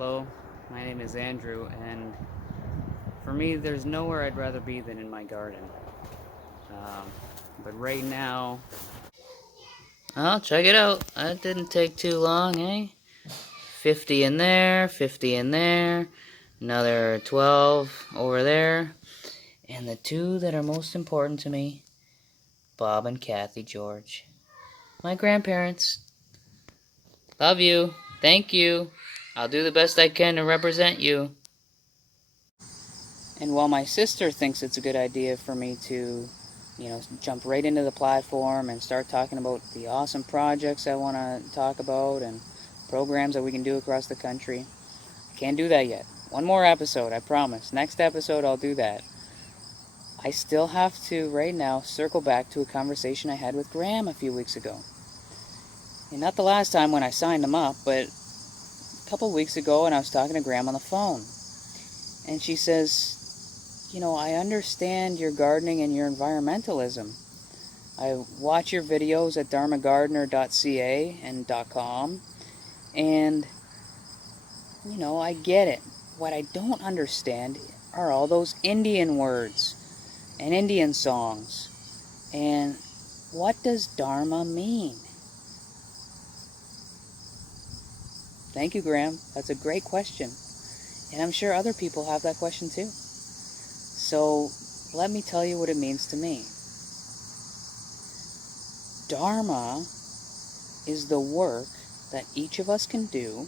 Hello, my name is Andrew, and for me, there's nowhere I'd rather be than in my garden. Um, but right now, oh, check it out. That didn't take too long, eh? 50 in there, 50 in there, another 12 over there, and the two that are most important to me, Bob and Kathy George. My grandparents. Love you. Thank you. I'll do the best I can to represent you. And while my sister thinks it's a good idea for me to, jump right into the platform and start talking about the awesome projects I want to talk about and programs that we can do across the country, I can't do that yet. One more episode, I promise. Next episode, I'll do that. I still have to, right now, circle back to a conversation I had with Graham a few weeks ago. And not the last time when I signed him up, but a couple weeks ago when I was talking to Graham on the phone. And she says, I understand your gardening and your environmentalism. I watch your videos at dharmagardener.ca and .com, and, I get it. What I don't understand are all those Indian words and Indian songs. And what does Dharma mean? Thank you, Graham. That's a great question. And I'm sure other people have that question too. So let me tell you what it means to me. Dharma is the work that each of us can do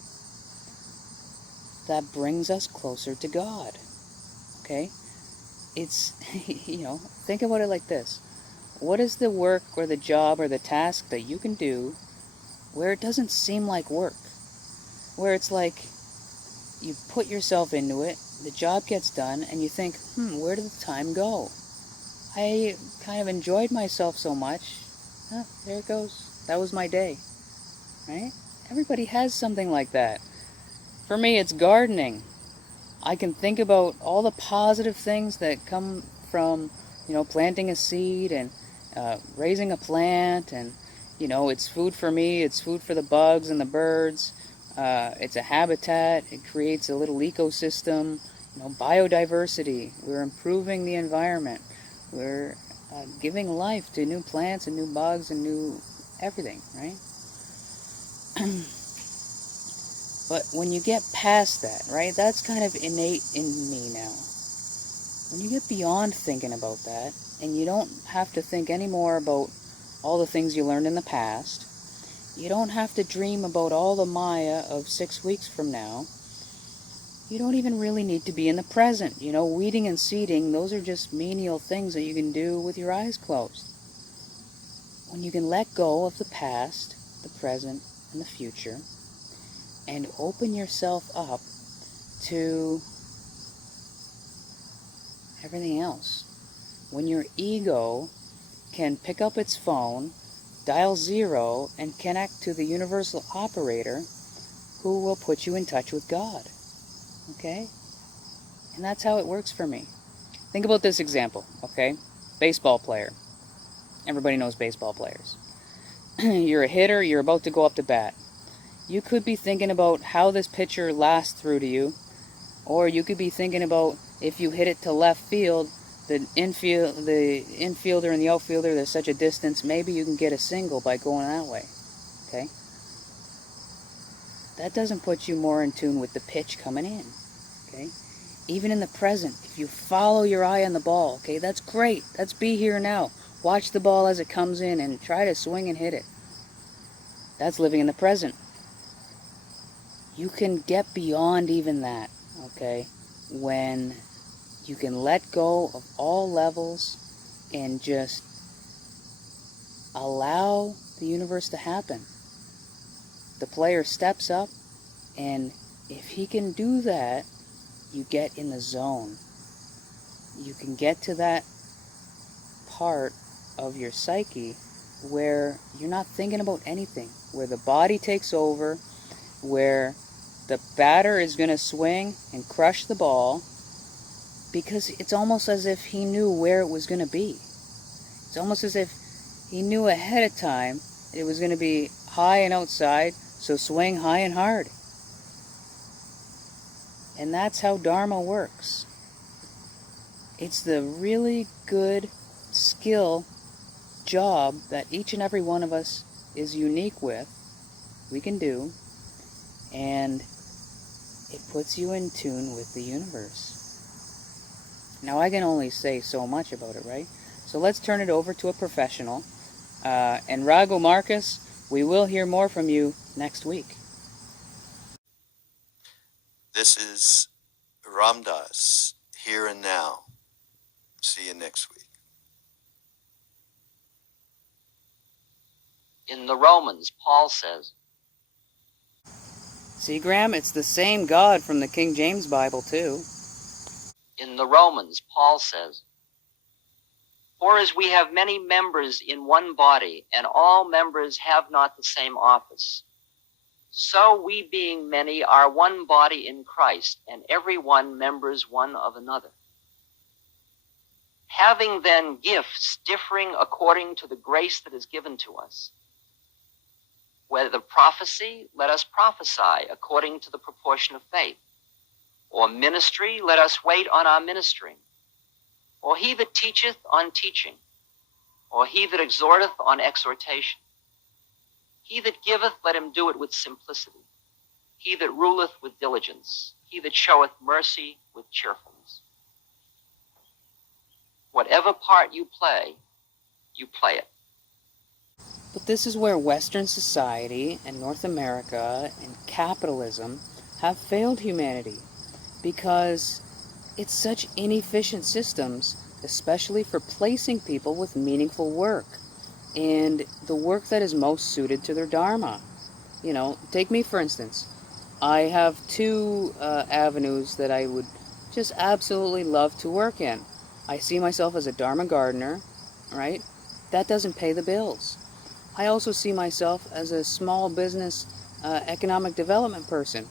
that brings us closer to God. Okay? It's, think about it like this. What is the work or the job or the task that you can do where it doesn't seem like work? Where it's like you put yourself into it, the job gets done, and you think, where did the time go? I kind of enjoyed myself so much. There it goes. That was my day. Right? Everybody has something like that. For me, it's gardening. I can think about all the positive things that come from, planting a seed and raising a plant, and, it's food for me, it's food for the bugs and the birds. It's a habitat. It creates a little ecosystem. Biodiversity. We're improving the environment. We're giving life to new plants and new bugs and new everything, right? But when you get past that, right, that's kind of innate in me now. When you get beyond thinking about that, and you don't have to think anymore about all the things you learned in the past, you don't have to dream about all the Maya of 6 weeks from now. You don't even really need to be in the present. Weeding and seeding, those are just menial things that you can do with your eyes closed. When you can let go of the past, the present, and the future, and open yourself up to everything else. When your ego can pick up its phone, dial 0, and connect to the universal operator who will put you in touch with God. Okay? And that's how it works for me. Think about this example, okay? Baseball player. Everybody knows baseball players. You're a hitter, you're about to go up to bat. You could be thinking about how this pitcher lasts through to you, or you could be thinking about if you hit it to left field, the infielder and the outfielder, there's such a distance, maybe you can get a single by going that way. Okay? That doesn't put you more in tune with the pitch coming in. Okay? Even in the present, if you follow your eye on the ball, okay, that's great. That's be here now. Watch the ball as it comes in and try to swing and hit it. That's living in the present. You can get beyond even that, okay, when you can let go of all levels and just allow the universe to happen. The player steps up, and if he can do that, you get in the zone. You can get to that part of your psyche where you're not thinking about anything, where the body takes over, where the batter is going to swing and crush the ball, because it's almost as if he knew where it was going to be. It's almost as if he knew ahead of time it was going to be high and outside, so swing high and hard. And that's how Dharma works. It's the really good skill job that each and every one of us is unique with, we can do, and it puts you in tune with the universe. Now, I can only say so much about it, right? So let's turn it over to a professional. And Raghu Marcus, we will hear more from you next week. This is Ramdas, here and now. See you next week. In the Romans, Paul says, See, Graham, it's the same God from the King James Bible, too. In the Romans, Paul says, for as we have many members in one body, and all members have not the same office, so we being many are one body in Christ, and every one members one of another. Having then gifts differing according to the grace that is given to us, whether prophecy, let us prophesy according to the proportion of faith, or ministry, let us wait on our ministering, or he that teacheth on teaching, or he that exhorteth on exhortation. He that giveth, let him do it with simplicity. He that ruleth with diligence. He that showeth mercy with cheerfulness. Whatever part you play it. But this is where Western society and North America and capitalism have failed humanity, because it's such inefficient systems, especially for placing people with meaningful work and the work that is most suited to their Dharma. You know, take me for instance. I have two avenues that I would just absolutely love to work in. I see myself as a Dharma gardener, right? That doesn't pay the bills. I also see myself as a small business economic development person.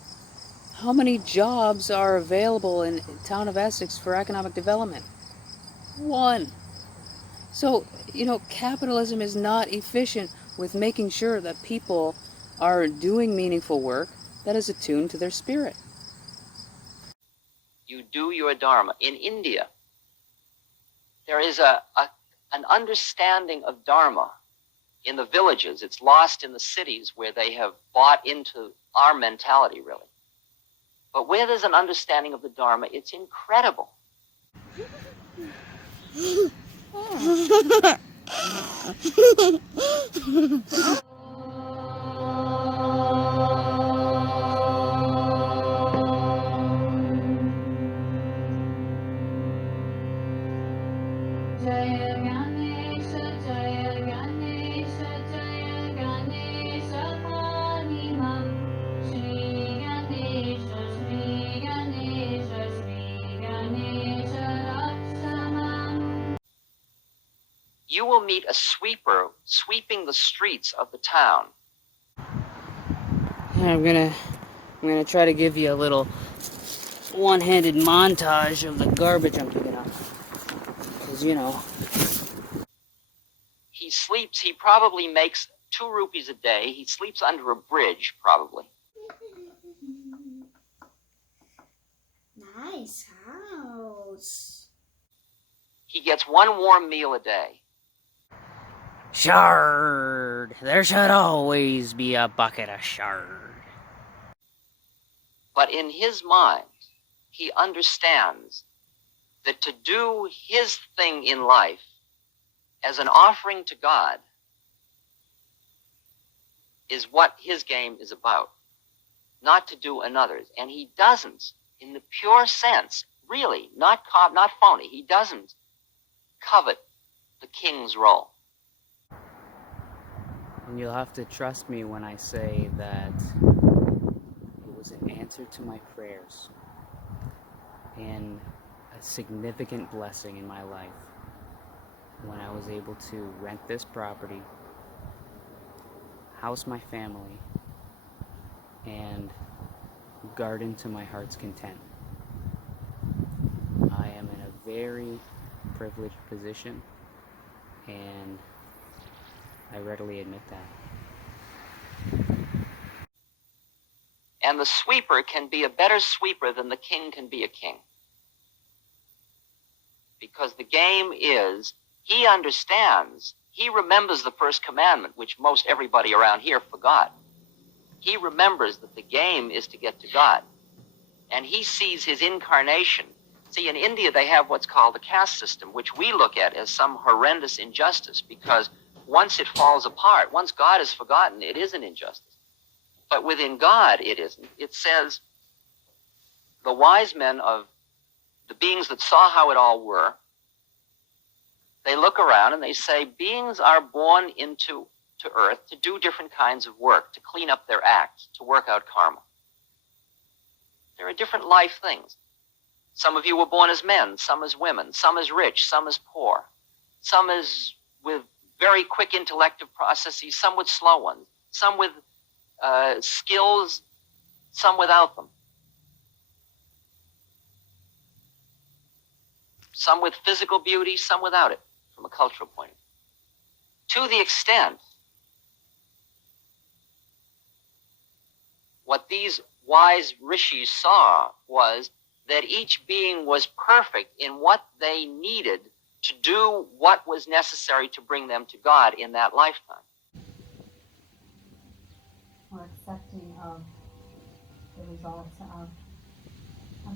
How many jobs are available in the town of Essex for economic development? One. So, you know, capitalism is not efficient with making sure that people are doing meaningful work that is attuned to their spirit. You do your Dharma. In India, there is an understanding of Dharma in the villages. It's lost in the cities where they have bought into our mentality, really. But where there's an understanding of the Dharma, it's incredible. You will meet a sweeper sweeping the streets of the town. I'm gonna try to give you a little one-handed montage of the garbage I'm picking up. Because, you know. He sleeps, he probably makes 2 rupees a day. He sleeps under a bridge, probably. Nice house. He gets 1 warm meal a day. Shard! There should always be a bucket of shard. But in his mind, he understands that to do his thing in life as an offering to God is what his game is about, not to do another's. And he doesn't, in the pure sense, really, not phony, he doesn't covet the king's role. And you'll have to trust me when I say that it was an answer to my prayers and a significant blessing in my life when I was able to rent this property, house my family, and garden to my heart's content. I am in a very privileged position, and I readily admit that. And the sweeper can be a better sweeper than the king can be a king. Because the game is, he understands, he remembers the first commandment, which most everybody around here forgot. He remembers that the game is to get to God. And he sees his incarnation. See, in India, they have what's called the caste system, which we look at as some horrendous injustice, because once it falls apart, once God is forgotten, it is an injustice. But within God, it isn't. It says, the wise men of the beings that saw how it all were, they look around and they say, beings are born into earth to do different kinds of work, to clean up their act, to work out karma. There are different life things. Some of you were born as men, some as women, some as rich, some as poor, some as with very quick intellective processes, some with slow ones, some with skills, some without them. Some with physical beauty, some without it, from a cultural point of view. To the extent what these wise rishis saw was that each being was perfect in what they needed to do what was necessary to bring them to God in that lifetime. Or accepting of the results of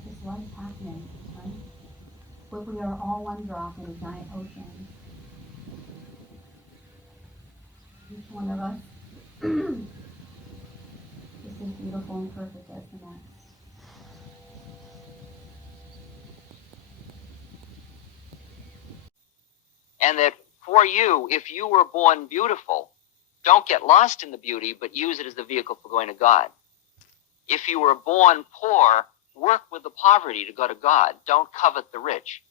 this life happening, right? But we are all one drop in a giant ocean. Each one of us is as beautiful and perfect as the next. And that for you, if you were born beautiful, don't get lost in the beauty, but use it as the vehicle for going to God. If you were born poor, work with the poverty to go to God. Don't covet the rich.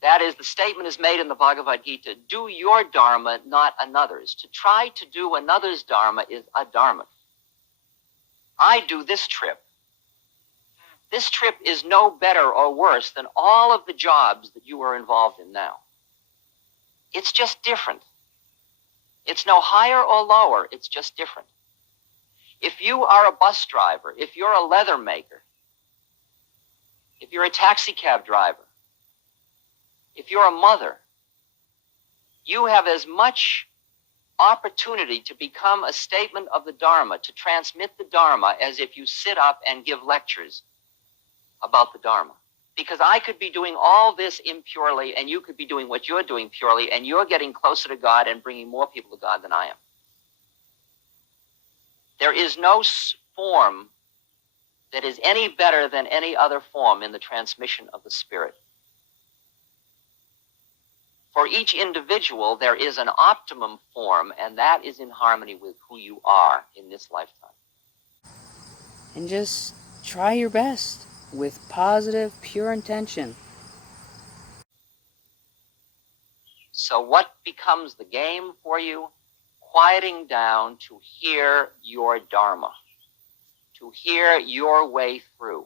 That is, the statement is made in the Bhagavad Gita, do your dharma, not another's. To try to do another's dharma is adharma. I do this trip. This trip is no better or worse than all of the jobs that you are involved in now. It's just different. It's no higher or lower, it's just different. If you are a bus driver, if you're a leather maker, if you're a taxi cab driver, if you're a mother, you have as much opportunity to become a statement of the Dharma, to transmit the Dharma, as if you sit up and give lectures about the Dharma. Because I could be doing all this impurely, and you could be doing what you're doing purely, and you're getting closer to God and bringing more people to God than I am. There is no form that is any better than any other form in the transmission of the Spirit. For each individual, there is an optimum form, and that is in harmony with who you are in this lifetime. And just try your best with positive, pure intention. So what becomes the game for you? Quieting down to hear your Dharma, to hear your way through.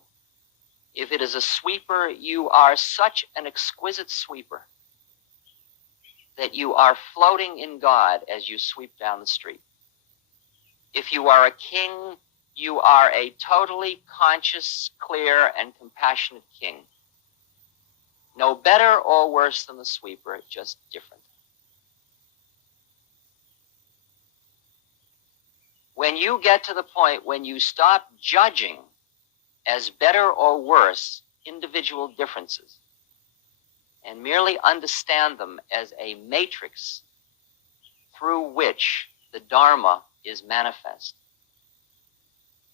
If it is a sweeper, you are such an exquisite sweeper that you are floating in God as you sweep down the street. If you are a king, you are a totally conscious, clear, and compassionate king. No better or worse than the sweeper, just different. When you get to the point when you stop judging as better or worse individual differences and merely understand them as a matrix through which the Dharma is manifest,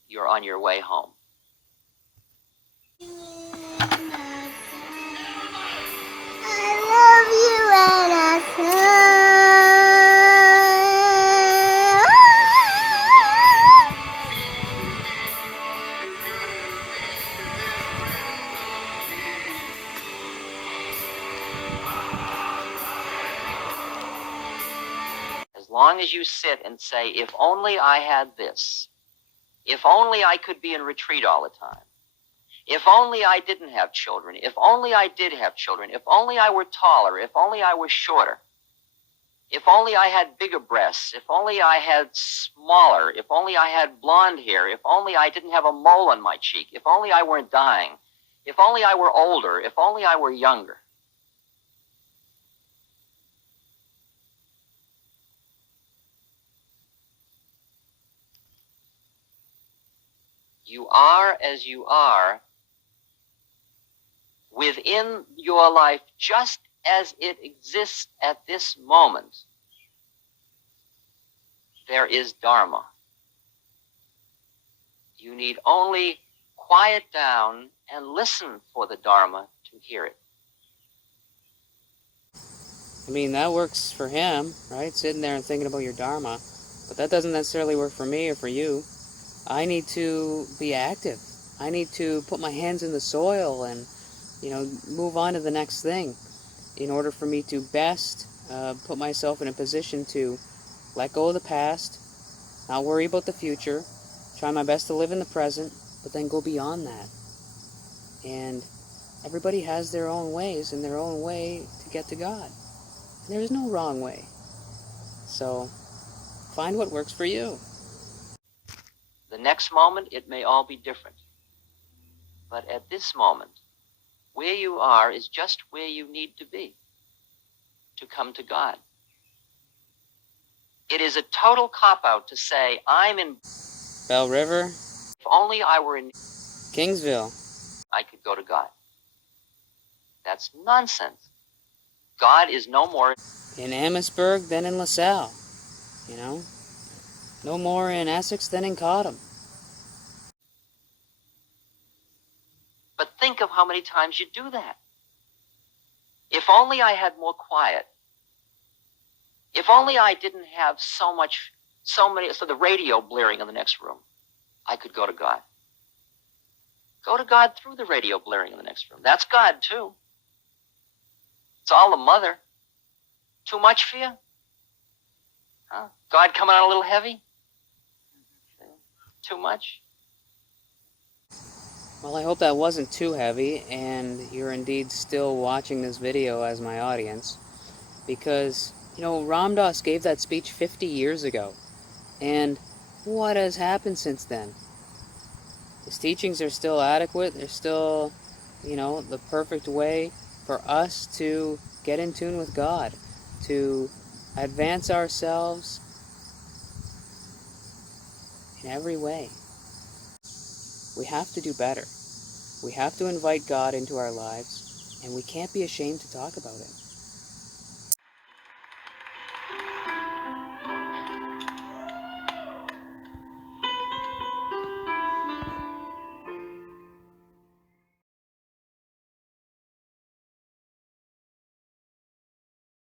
you're on your way home. As long as you sit and say, if only I had this, if only I could be in retreat all the time, if only I didn't have children, if only I did have children, if only I were taller, if only I were shorter, If only I had bigger breasts. If only I had smaller. If only I had blonde hair. If only I didn't have a mole on my cheek. If only I weren't dying. If only I were older. If only I were younger. You are as you are within your life just as it exists at this moment. There is Dharma. You need only quiet down and listen for the Dharma to hear it. I mean, that works for him, right? Sitting there and thinking about your Dharma. But that doesn't necessarily work for me or for you. I need to be active. I need to put my hands in the soil and, move on to the next thing in order for me to best put myself in a position to let go of the past, not worry about the future, try my best to live in the present, but then go beyond that. And everybody has their own ways and their own way to get to God. And there's no wrong way. So find what works for you. The next moment, it may all be different. But at this moment, where you are is just where you need to be to come to God. It is a total cop-out to say, I'm in Bell River, if only I were in Kingsville. I could go to God. That's nonsense. God is no more In Amherstburg than in LaSalle. No more in Essex than in Cottam. But think of how many times you do that. If only I had more quiet. If only I didn't have so the radio blaring in the next room, I could go to God. Go to God through the radio blaring in the next room. That's God too. It's all the mother. Too much for you? Huh? God coming out a little heavy? Too much? Well, I hope that wasn't too heavy, and you're indeed still watching this video as my audience, because, Ram Dass gave that speech 50 years ago, and what has happened since then? His teachings are still adequate. They're still, the perfect way for us to get in tune with God, to advance ourselves in every way. We have to do better. We have to invite God into our lives, and we can't be ashamed to talk about it.